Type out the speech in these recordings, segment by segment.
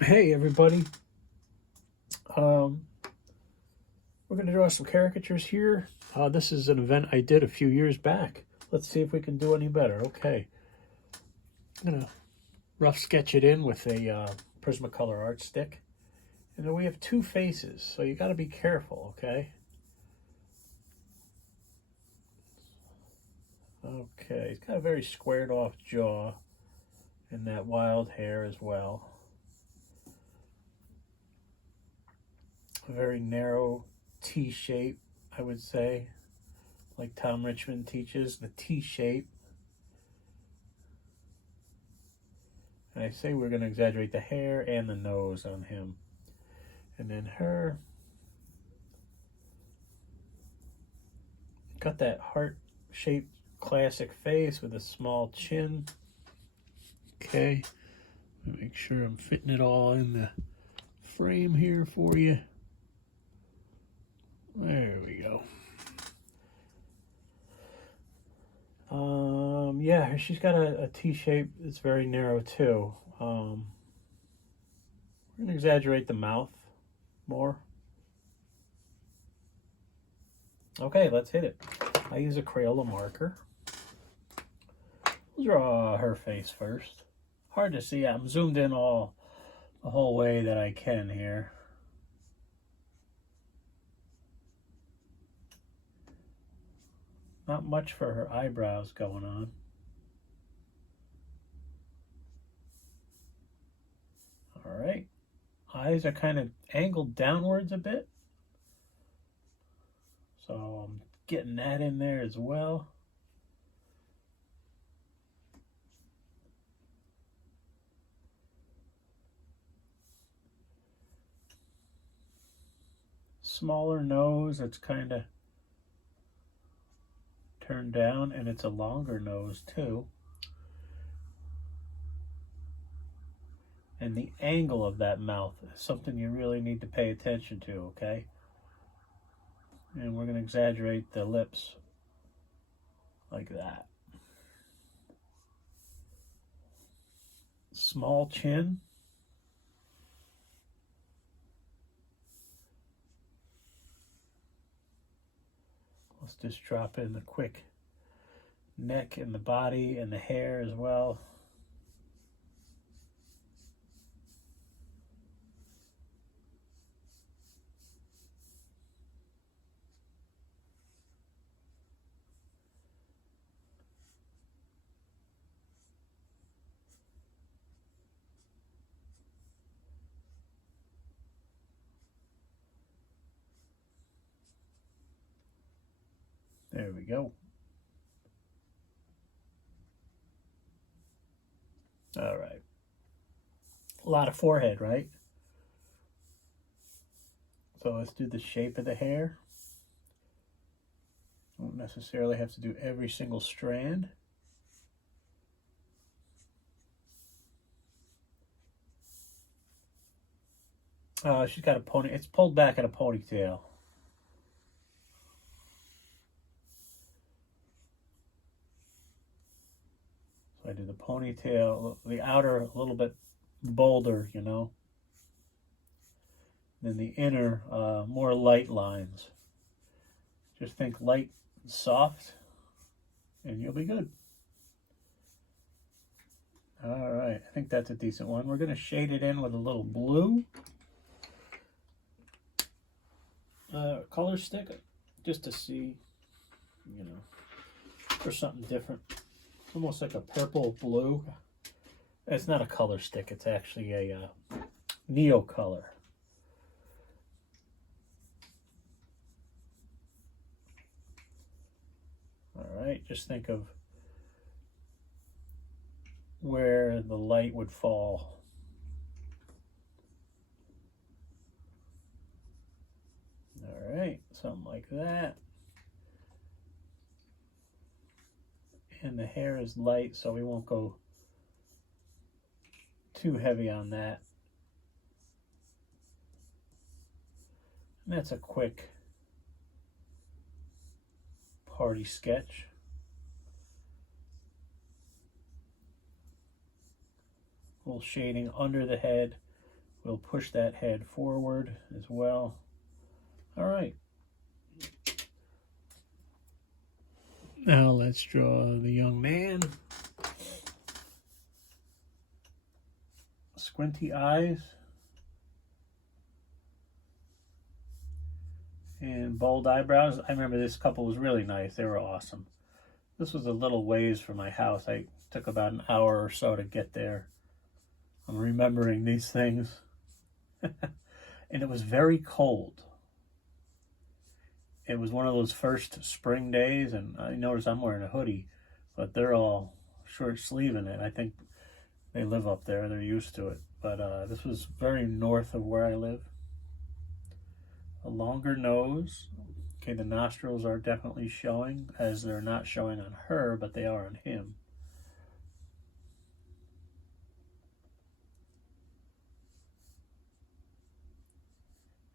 Hey everybody, um, we're going to draw some caricatures here. This is an event I did a few years back. Let's see if we can do any better. Okay, I'm going to rough sketch it in with a Prismacolor art stick. And then we have two faces, so you got to be careful, okay? Okay, he's got a very squared off jaw and that wild hair as well. A very narrow T shape, I would say, like Tom Richmond teaches, the T shape. And I say we're going to exaggerate the hair and the nose on him. And then her, got that heart-shaped classic face with a small chin. Okay, make sure I'm fitting it all in the frame here for you. There we go. Yeah, she's got a T shape. It's very narrow too. We're gonna exaggerate the mouth more. Okay, let's hit it. I use a Crayola marker. We'll draw her face first. Hard to see. I'm zoomed in all the whole way that I can here. Not much for her eyebrows going on. All right. Eyes are kind of angled downwards a bit. So I'm getting that in there as well. Smaller nose, it's kind of turned down, and it's a longer nose too. And the angle of that mouth is something you really need to pay attention to, okay? And we're going to exaggerate the lips like that. Small chin. Let's just drop in the quick neck and the body and the hair as well. There we go. All right. A lot of forehead, right? So let's do the shape of the hair. Don't necessarily have to do every single strand. She's got a pony. It's pulled back at a ponytail. So I do the ponytail, the outer a little bit bolder, you know. Then the inner, more light lines. Just think light and soft, and you'll be good. All right, I think that's a decent one. We're going to shade it in with a little blue color stick, just to see, you know, for something different. Almost like a purple blue. It's not a color stick, it's actually a neo color. All right, just think of where the light would fall. All right, something like that. And the hair is light, so we won't go too heavy on that. And that's a quick party sketch. A little shading under the head We'll push that head forward as well. All right. Now let's draw the young man. Squinty eyes. And bold eyebrows. I remember this couple was really nice. They were awesome. This was a little ways from my house. I took about an hour or so to get there. I'm remembering these things. And it was very cold. It was one of those first spring days, and I noticed I'm wearing a hoodie, but they're all short sleeving it. I think they live up there. They're used to it. But this was very north of where I live. A longer nose. Okay, the nostrils are definitely showing, as they're not showing on her, but they are on him.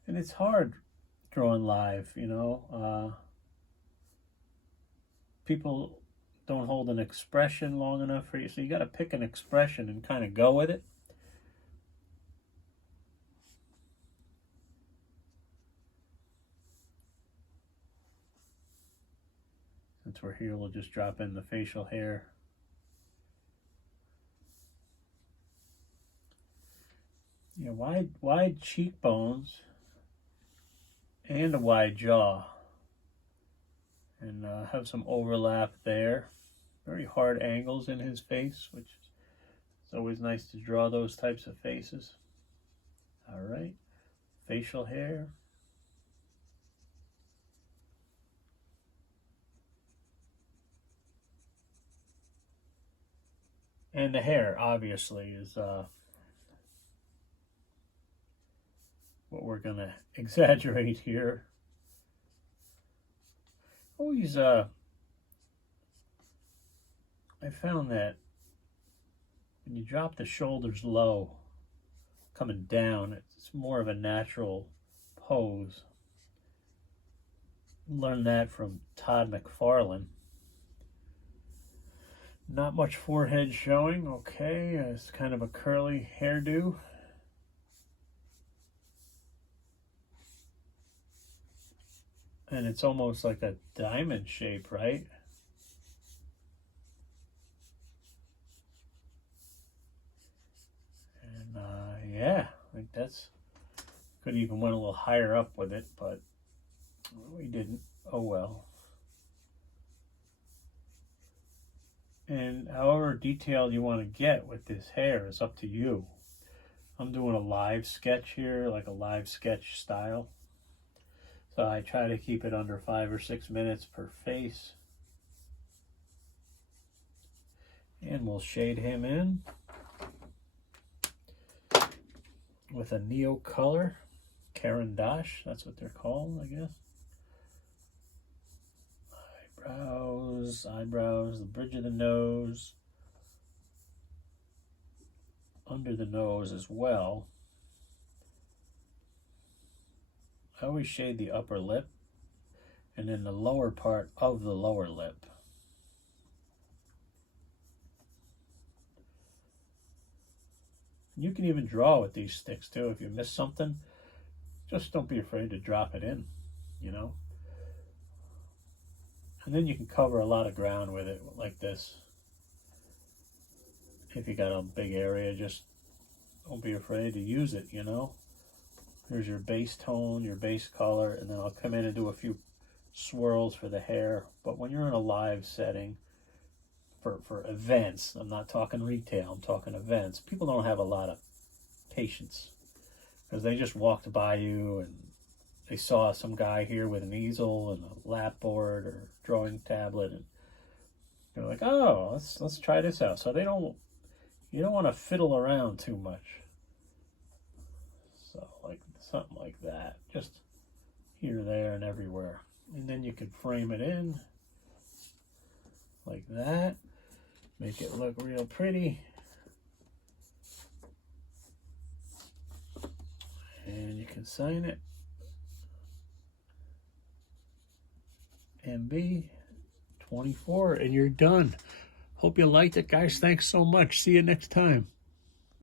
And it's hard drawing live, you know. People don't hold an expression long enough for you, so you got to pick an expression and kind of go with it. Since we're here, we'll just drop in the facial hair. Yeah, wide cheekbones and a wide jaw, and have some overlap there. Very hard angles in his face, which is always nice to draw those types of faces. All right, facial hair. And the hair, obviously, is what we're going to exaggerate here. Always, I found that when you drop the shoulders low, coming down, it's more of a natural pose. Learned that from Todd McFarlane. Not much forehead showing. Okay, it's kind of a curly hairdo. And it's almost like a diamond shape, right? And yeah, I think that's, could even went a little higher up with it, but we didn't. Oh well. And however detailed you want to get with this hair is up to you. I'm doing a live sketch here, like a live sketch style. So I try to keep it under 5 or 6 minutes per face. And we'll shade him in with a neo color, Karen Dash, that's what they're called, I guess. Eyebrows, the bridge of the nose, under the nose as well. I always shade the upper lip and then the lower part of the lower lip. You can even draw with these sticks too. If you miss something, just don't be afraid to drop it in, you know. And then you can cover a lot of ground with it like this. If you got a big area, just don't be afraid to use it, you know. Here's your base tone, your base color, and then I'll come in and do a few swirls for the hair. But when you're in a live setting, for events, I'm not talking retail, I'm talking events, people don't have a lot of patience because they just walked by you and they saw some guy here with an easel and a lap board or drawing tablet, and they're like, oh, let's try this out. So you don't want to fiddle around too much. So like something like that, just here, there, and everywhere. And then you can frame it in like that, make it look real pretty. And you can sign it. MB 24, and you're done. Hope you liked it, guys. Thanks so much. See you next time.